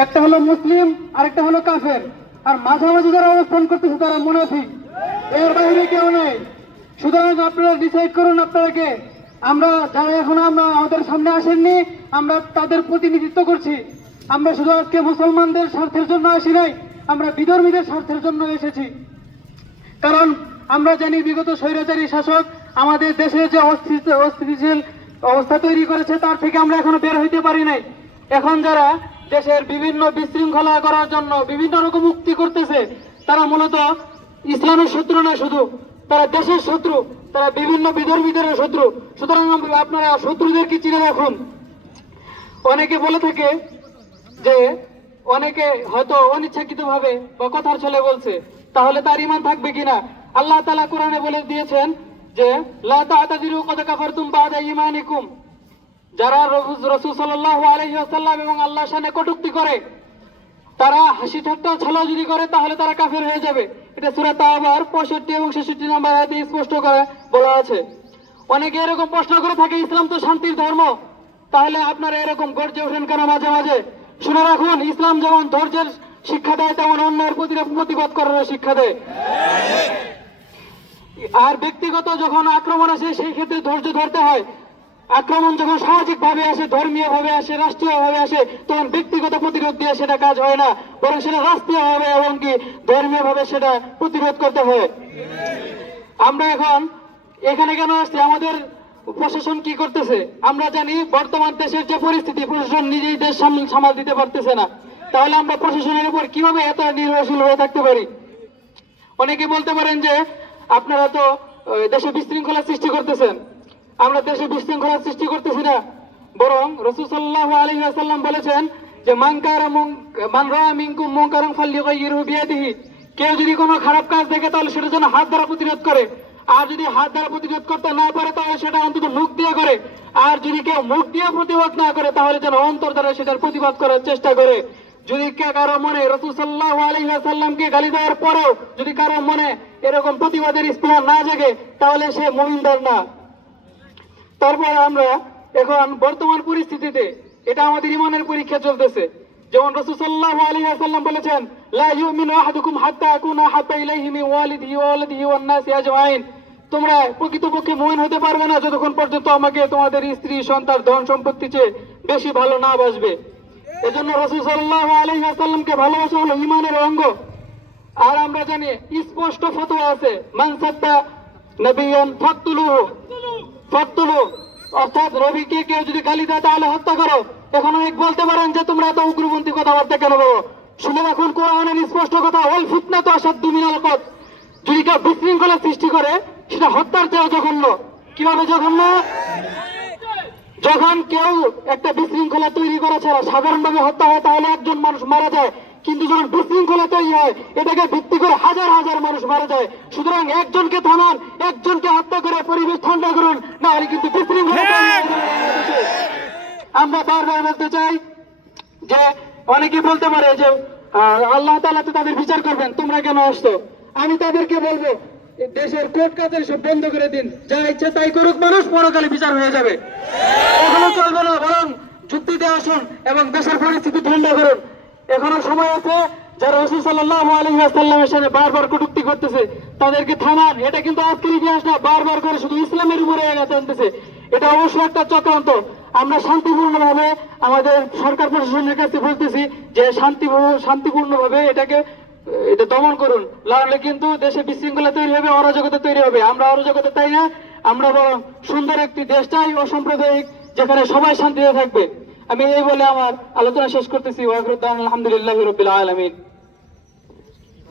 একটা হলো মুসলিম, আরেকটা হলো কাফের, আর মাঝামাঝি যারা অবস্থান করতেছে তারা মুনাফিক। এর বাইরে কেউ নেই। সুতরাং আপনারা ডিসাইড করুন আপনাদেরকে। আমরা যারা এখন আমরা আমাদের সামনে আসেননি, আমরা তাদের প্রতিনিধিত্ব করছি। আমরা শুধু আজকে মুসলমানদের স্বার্থের জন্য আসি নাই, আমরা বিধর্মীদের স্বার্থের জন্য এসেছি। কারণ আমরা জানি বিগত স্বৈরাচারী শাসক আমাদের দেশে যে অস্থিতিশীল অবস্থা তৈরি করেছে, তার থেকে আমরা এখনো বের হইতে পারি নাই। এখন যারা দেশের বিভিন্ন বিশৃঙ্খলা করার জন্য বিভিন্ন রকম মুক্তি করতেছে, তারা মূলত ইসলামের শত্রু না, শুধু তারা দেশের শত্রু, তারা বিভিন্ন বিধর্মীদের শত্রু। সুতরাং আপনারা শত্রুদেরকে চিনে রাখুন। অনেকে বলে থাকে যে অনেকে হয়তো অনিচ্ছাকৃত ভাবে বা কথার ছলে বলছে, তাহলে তার ঈমান থাকবে কিনা? আল্লাহ তাআলা কোরআনে বলে দিয়েছেন যে লা তা'তাযিরু ক্বাদ কাফারতুম বা'দা ঈমানিকুম। যারা রাসূল সাল্লাল্লাহু আলাইহি ওয়াসাল্লাম এবং আল্লাহর শানে কটূক্তি করে, তারা হাসি ঠাট্টা ছলজুরি করে, তাহলে তারা কাফের হয়ে যাবে। এটা সূরা তাওবার 65 এবং 66 নম্বর আয়াতে স্পষ্ট করে বলা আছে। অনেকে এরকম প্রশ্ন করে থাকে, ইসলাম তো শান্তির ধর্ম, তাহলে আপনারা এরকম গর্জে ওঠেন কেন মাঝে মাঝে? শুনে রাখুন, ইসলাম যেমন ধৈর্যের শিক্ষা দেয়, তেমন অন্যায়ের প্রতিবাদ করার শিক্ষা দেয়। আর ব্যক্তিগত যখন আক্রমণ আসে, সেই ক্ষেত্রে ধৈর্য ধরতে হয়। আক্রমণ যখন সামাজিক ভাবে আসে, ধর্মীয় ভাবে আসে, রাষ্ট্রীয় ভাবে আসে, তখন ব্যক্তিগত প্রতিরোধ দিয়ে সেটা কাজ হয় না, বরং সেটা রাষ্ট্রীয় ভাবে এবং কি ধর্মীয় ভাবে সেটা প্রতিরোধ করতে হয়। আমরা এখন এখানে কেন আসছি? আমাদের প্রশাসন কি করতেছে? আমরা জানি বর্তমান দেশের যে পরিস্থিতি, প্রশাসন নিজেই দেশ সামাল দিতে পারতেছে না। তাহলে আমরা প্রশাসনের উপর কিভাবে এত নির্ভরশীল হয়ে থাকতে পারি? অনেকে বলতে পারেন যে আপনারা তো দেশে বিশৃঙ্খলা সৃষ্টি করতেছেন। আমরা দেশে বিশৃঙ্খলা সৃষ্টি করতেছি না, বরং রাসূল সাল্লাল্লাহু আলাইহি ওয়াসাল্লাম বলেছেন যে মান রাআ মিনকুম মুনকারান ফালইয়ুগাইয়িরহু বিয়াদিহি। কেউ যদি কোনো খারাপ কাজ দেখে, তাহলে সেটা যেন হাত দ্বারা প্রতিরোধ করে। আর যদি হাত দ্বারা প্রতিরোধ করতে না পারে, তাহলে সেটা অন্তত মুখ দিয়ে করে। আর যদি কেউ মুখ দিয়ে প্রতিবাদ না করে, তাহলে যেন অন্তর দ্বারা সেটার প্রতিবাদ করার চেষ্টা করে। যদি কারো মনে রাসূল সাল্লাল্লাহু আলাইহি ওয়াসাল্লামকে গালি দেওয়ার পরেও যদি কারো মনে এরকম প্রতিবাদের স্পৃহা না জাগে, তাহলে সে মুমিনদার না। তারপর আমরা এখন বর্তমান পরিস্থিতিতে এটা আমাদের ঈমানের পরীক্ষা চলতেছে। যেমন রাসূল সাল্লাল্লাহু আলাইহি ওয়াসাল্লাম বলেছেন, লা ইউমিনু আহাদুকুম হাত্তা আকুনা হাত্তা ইলাইহি মিন ওয়ালিদিহি ওয়া ওয়ালাদিহি ওয়ান নাসি আজমাইন। তোমরা প্রকৃতপক্ষে মুমিন হতে পারবে না যতক্ষণ পর্যন্ত আমাকে তোমাদের স্ত্রী, সন্তান, ধন সম্পত্তি চেয়ে বেশি ভালো না বাসবে। এজন্য রাসূল সাল্লাল্লাহু আলাইহি ওয়াসাল্লামকে ভালোবাসা হলো ঈমানের অঙ্গ। আর আমরা জানি স্পষ্ট ফতোয়া আছে, মান সাদ্দা নবিয়ান ফাকতুলু, অর্থাৎ নবীকে কেউ যদি গালি দেয় তাহলে হত্যা করো। এখন অনেক বলতে পারেন যে তোমরা এত উগ্রপন্থী কথাবার্তা কেন বলো? শুনে রাখুন, কোরআনের স্পষ্ট কথা, ওয়াল ফিতনাতু আশাদ্দু মিনাল কতল। যদি কেউ বিশৃঙ্খলা সৃষ্টি করে, সেটা হত্যার চেয়েও জঘন্য। কিভাবে জঘন্য? যখন কেউ একটা বিশৃঙ্খলা তৈরি করা ছাড়া সাধারণভাবে হত্যা হয়, তাহলে একজন মানুষ মারা যায়। কিন্তু যখন বিশৃঙ্খলা তৈরি হয়, এটাকে ভিত্তি করে হাজার হাজার মানুষ মারা যায়। সুতরাং একজনকে থামান, একজনকে হত্যা করে পরিবেশ ঠান্ডা করুন, না হলে কিন্তু বিশৃঙ্খলা তৈরি হবে। আমরা বারবার বলতে চাই যে অনেকে বলতে পারে যে আল্লাহ তাআলা তো তাদের বিচার করবেন, তোমরা কেন আসছো? আমি তাদেরকে বলবো, দেশের কোর্ট কাছারি সব বন্ধ করে দিন, যা ইচ্ছে তাই করুক মানুষ, পরকালে বিচার হয়ে যাবে। এখনো চলবে না, বরং যুক্তিতে আসুন এবং দেশের পরিস্থিতি ঠান্ডা করুন। এখনো সময় আছে। যারা রাসূল সাল্লাল্লাহু আলাইহি ওয়াসাল্লামের সাথে বারবার কটূক্তি করতেছে, তাদেরকে থামান। এটা কিন্তু আজকের ইতিহাস না, বারবার করে শুধু ইসলামের উপরে আনতেছে। এটা অবশ্যই একটা চক্রান্ত। আমরা শান্তিপূর্ণভাবে আমাদের সরকার প্রশাসনের কাছে বলতেছি যে শান্তিপূর্ণভাবে এটা দমন করুন, নাহলে কিন্তু দেশে বিশৃঙ্খলা তৈরি হবে, অরাজকতা তৈরি হবে। আমরা অরাজকতা চাই না, আমরা বরং সুন্দর একটি দেশ চাই, অসাম্প্রদায়িক, যেখানে সবাই শান্তিতে থাকবে। আমি এই বলে আমার আলোচনা শেষ করতেছি। ওয়া আখিরু দাওয়ানা আলহামদুলিল্লাহি রাব্বিল আলামিন।